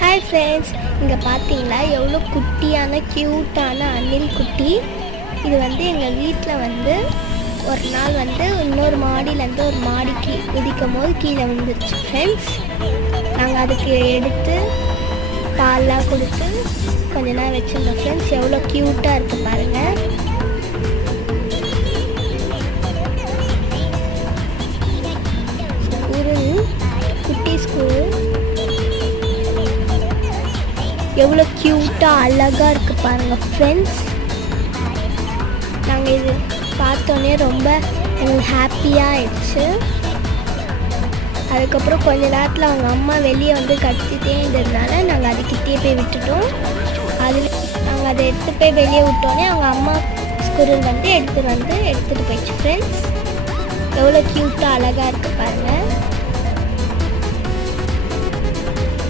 Hi friends, இங்கே பார்த்தீங்களா எவ்வளோ குட்டியான க்யூட்டான அணில் குட்டி. இது எங்கள் வீட்டில் ஒரு நாள் இன்னொரு மாடியிலேருந்து ஒரு மாடிக்கு மிதிக்கும் போது கீழே வந்துருச்சு ஃப்ரெண்ட்ஸ். நாங்கள் அதுக்கு எடுத்து பால்லாம் கொடுத்து கொஞ்ச நேரம் வச்சுருந்தோம் ஃப்ரெண்ட்ஸ். எவ்வளோ க்யூட்டாக இருக்குது பாருங்கள். குட்டி ஸ்கூல் எவ்வளோ க்யூட்டாக அழகாக இருக்குது பாருங்கள் ஃப்ரெண்ட்ஸ். நாங்கள் இது பார்த்தோன்னே ரொம்ப எங்களுக்கு ஹாப்பியாக ஆயிடுச்சு. அதுக்கப்புறம் கொஞ்ச நேரத்தில் அவங்க அம்மா வெளியே கத்திட்டே இருந்ததுனால நாங்கள் அதுக்கிட்டே போய் விட்டுட்டோம். நாங்கள் அதை எடுத்து போய் வெளியே விட்டோன்னே அவங்க அம்மா ஸ்குரல் எடுத்துகிட்டு போயிடுச்சு ஃப்ரெண்ட்ஸ். எவ்வளோ க்யூட்டாக அழகாக இருக்குது பாருங்கள்.